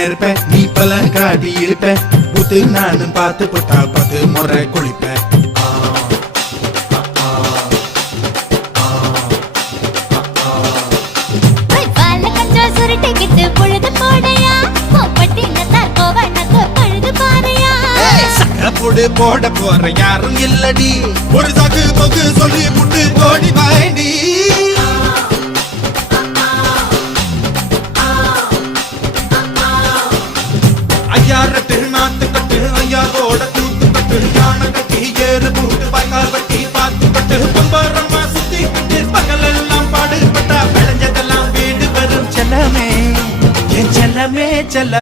நெருப்ப நீ பல காட்டி இருப்ப புத்து நானும் பார்த்து போட்டா 10 முறை குளிப்ப போட போற யாரும் இல்லடி ஒரு சாக்கு போக்கு சொல்லி புட்டு ஓடி வாண்டி ஐயார திருநாத்து கட்டு ஐயாவோட கூத்து கட்டு யானை கட்டி ஏறு பூட்டு பாய்க்கால் வட்டி பார்த்து கட்டு பம்பரமா சுத்தி கட்டு பகல் எல்லாம் பாடுபட்டா விளைஞ்சதெல்லாம் வீடு வரும் செல்லமே என் செல்லமே செல்ல